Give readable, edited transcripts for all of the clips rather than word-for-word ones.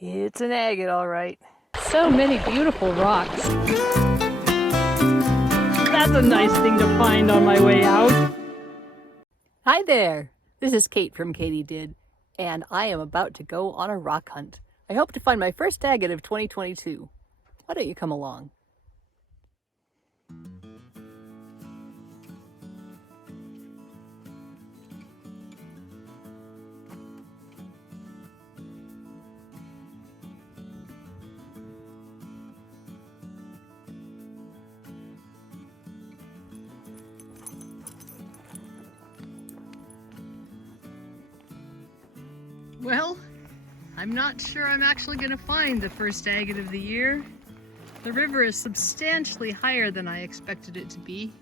It's an agate, all right. So many beautiful rocks. That's a nice thing to find on my way out. Hi there, this is Kate from KatyDid, and I am about to go on a rock hunt. I hope to find my first agate of 2022. Why don't you come along? Well, I'm not sure I'm actually going to find the first agate of the year. The river is substantially higher than I expected it to be,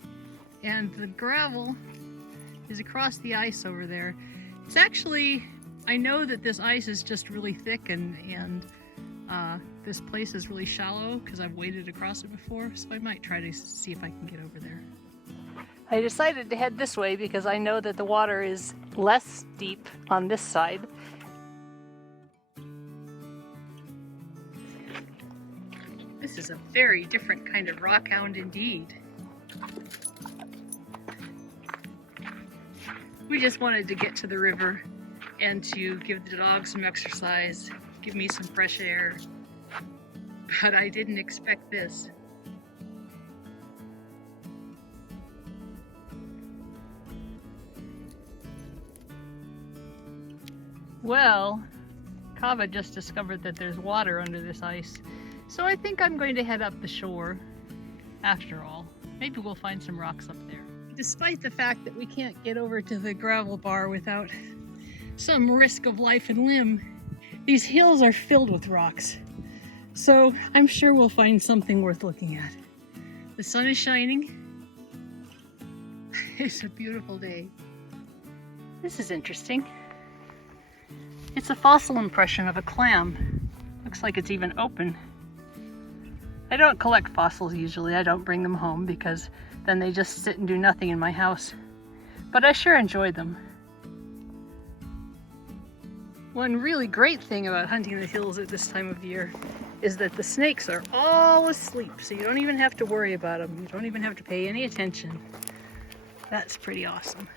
and the gravel is across the ice over there. It's actually, I know that this ice is just really thick and this place is really shallow because I've waded across it before, so I might try to see if I can get over there. I decided to head this way because I know that the water is less deep on this side. This is a very different kind of rockhound indeed. We just wanted to get to the river and to give the dog some exercise, give me some fresh air, but I didn't expect this. Well, Kava just discovered that there's water under this ice. So I think I'm going to head up the shore after all. Maybe we'll find some rocks up there. Despite the fact that we can't get over to the gravel bar without some risk of life and limb, these hills are filled with rocks. So I'm sure we'll find something worth looking at. The sun is shining. It's a beautiful day. This is interesting. It's a fossil impression of a clam. Looks like it's even open. I don't collect fossils usually. I don't bring them home because then they just sit and do nothing in my house. But I sure enjoy them. One really great thing about hunting the hills at this time of year is that the snakes are all asleep, so you don't even have to worry about them. You don't even have to pay any attention. That's pretty awesome.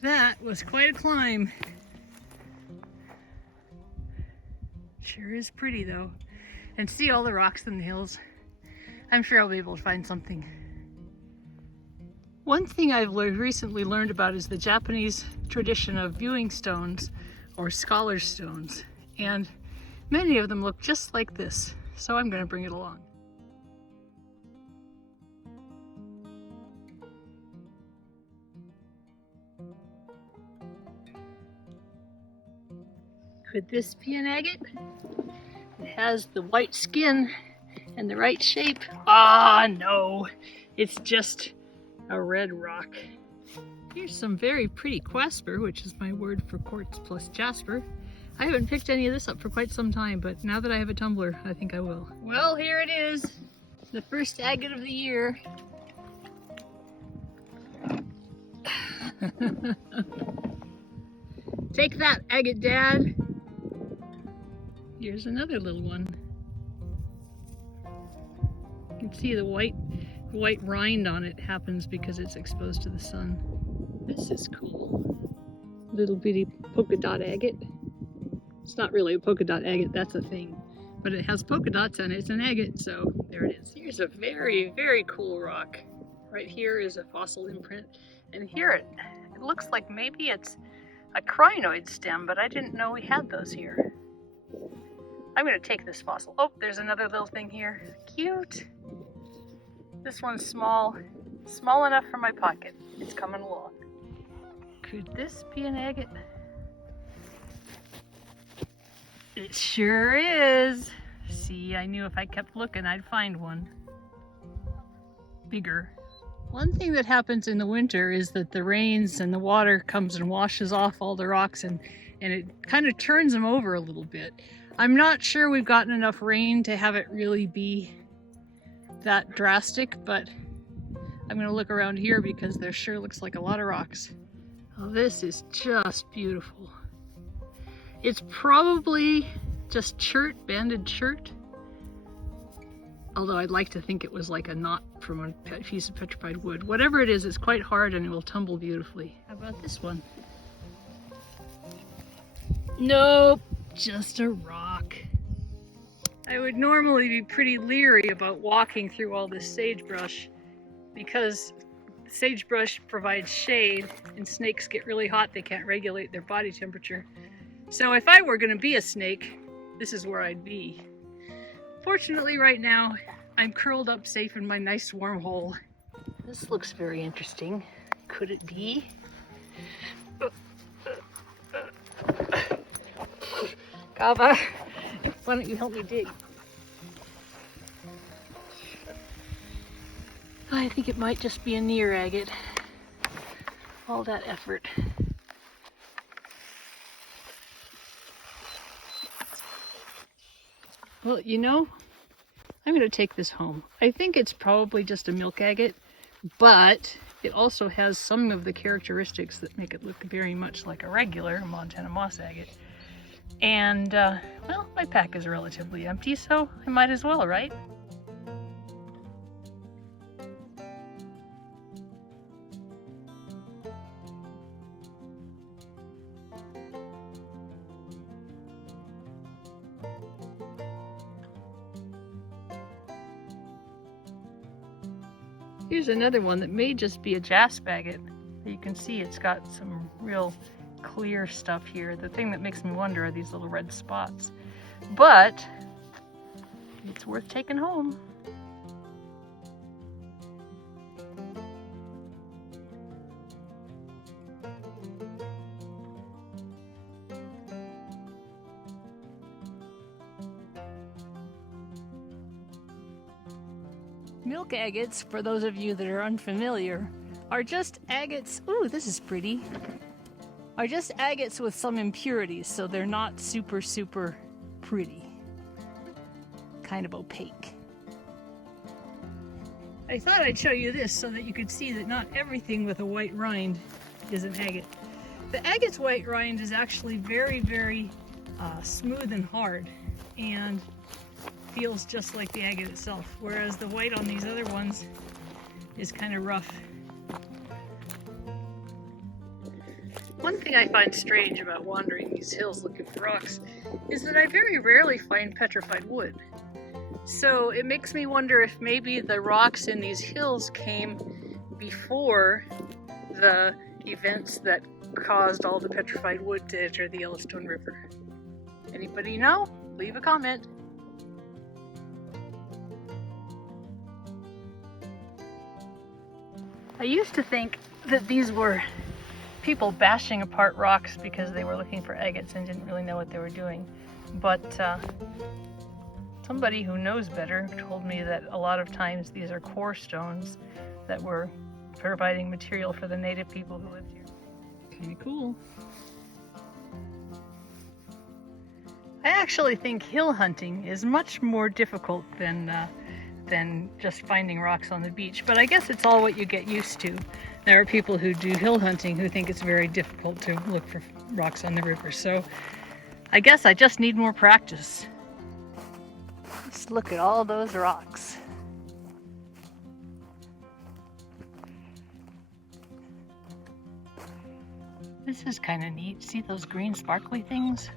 That was quite a climb. Sure is pretty though. And see all the rocks in the hills. I'm sure I'll be able to find something. One thing I've recently learned about is the Japanese tradition of viewing stones or scholar stones. And many of them look just like this. So I'm going to bring it along. Could this be an agate? It has the white skin and the right shape. Ah, no, it's just a red rock. Here's some very pretty quasper, which is my word for quartz plus jasper. I haven't picked any of this up for quite some time, but now that I have a tumbler, I think I will. Well, here it is, the first agate of the year. Take that, agate dad. Here's another little one. You can see the white rind on it happens because it's exposed to the sun. This is cool. Little bitty polka dot agate. It's not really a polka dot agate, that's a thing. But it has polka dots and it's an agate, so there it is. Here's a very, very cool rock. Right here is a fossil imprint. And here it looks like maybe it's a crinoid stem, but I didn't know we had those here. I'm going to take this fossil. Oh, there's another little thing here. Cute. This one's small enough for my pocket. It's coming along. Could this be an agate? It sure is. See, I knew if I kept looking, I'd find one. Bigger. One thing that happens in the winter is that the rains and the water comes and washes off all the rocks and it kind of turns them over a little bit. I'm not sure we've gotten enough rain to have it really be that drastic, but I'm going to look around here because there sure looks like a lot of rocks. Oh, this is just beautiful. It's probably just chert, banded chert. Although I'd like to think it was like a knot from a piece of petrified wood. Whatever it is, it's quite hard and it will tumble beautifully. How about this one? Nope, just a rock. I would normally be pretty leery about walking through all this sagebrush because sagebrush provides shade and snakes get really hot. They can't regulate their body temperature. So if I were going to be a snake, this is where I'd be. Fortunately, right now, I'm curled up safe in my nice warm hole. This looks very interesting. Could it be? Kava, why don't you help me dig? I think it might just be a near agate. All that effort. Well, you know, I'm going to take this home. I think it's probably just a milk agate, but it also has some of the characteristics that make it look very much like a regular Montana moss agate. And, well, my pack is relatively empty, so I might as well, right? Here's another one that may just be a jasper agate. You can see it's got some real clear stuff here. The thing that makes me wonder are these little red spots. But it's worth taking home. Milk agates, for those of you that are unfamiliar, are just agates. Ooh, this is pretty. Are just agates with some impurities, so they're not super, super pretty. Kind of opaque. I thought I'd show you this so that you could see that not everything with a white rind is an agate. The agate's white rind is actually very, very smooth and hard, and feels just like the agate itself, whereas the white on these other ones is kind of rough. One thing I find strange about wandering these hills looking for rocks is that I very rarely find petrified wood. So it makes me wonder if maybe the rocks in these hills came before the events that caused all the petrified wood to enter the Yellowstone River. Anybody know? Leave a comment. I used to think that these were people bashing apart rocks because they were looking for agates and didn't really know what they were doing. But somebody who knows better told me that a lot of times these are core stones that were providing material for the native people who lived here. Pretty cool. I actually think hill hunting is much more difficult than just finding rocks on the beach, but I guess it's all what you get used to. There are people who do hill hunting who think it's very difficult to look for rocks on the river, so I guess I just need more practice. Just look at all those rocks. This is kind of neat. See those green sparkly things?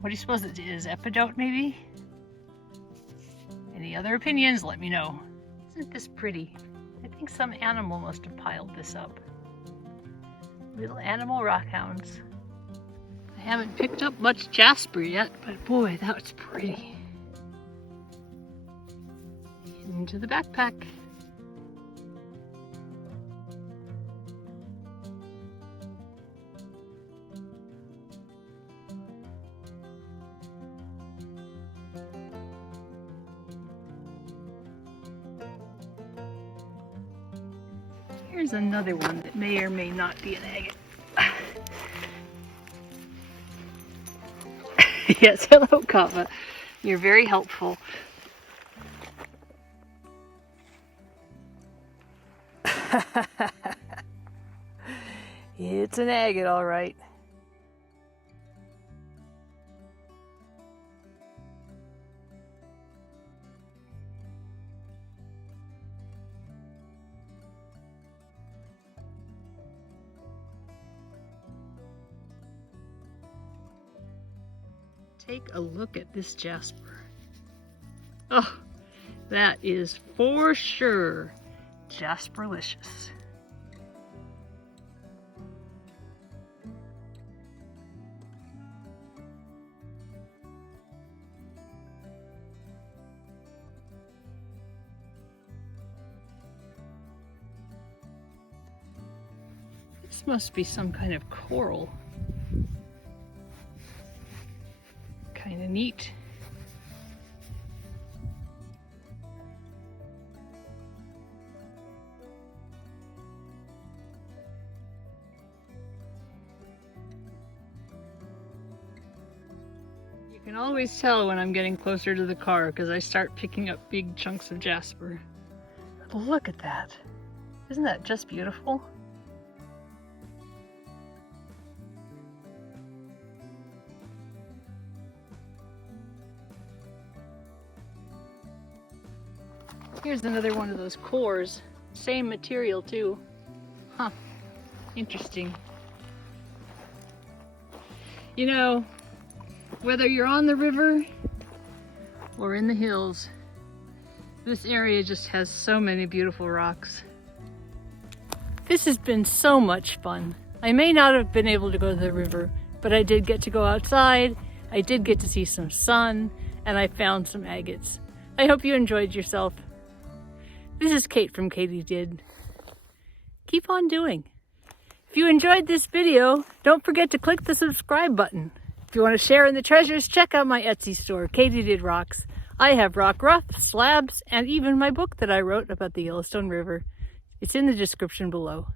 What do you suppose it is? Epidote, maybe? Any other opinions? Let me know. Isn't this pretty? I think some animal must have piled this up. Little animal rockhounds. I haven't picked up much jasper yet, but boy, that's pretty. Into the backpack. Here's another one that may or may not be an agate. Yes, hello Kava. You're very helpful. It's an agate, all right. Take a look at this jasper. Oh, that is for sure jasperlicious. This must be some kind of coral. Kind of neat. You can always tell when I'm getting closer to the car because I start picking up big chunks of jasper. Look at that. Isn't that just beautiful? Here's another one of those cores. Same material too. Huh. Interesting. You know, whether you're on the river or in the hills, this area just has so many beautiful rocks. This has been so much fun. I may not have been able to go to the river, but I did get to go outside, I did get to see some sun, and I found some agates. I hope you enjoyed yourself. This is Kate from KatyDid. Keep on doing. If you enjoyed this video, don't forget to click the subscribe button. If you want to share in the treasures, check out my Etsy store, KatyDidRocks. I have rock roughs, slabs, and even my book that I wrote about the Yellowstone River. It's in the description below.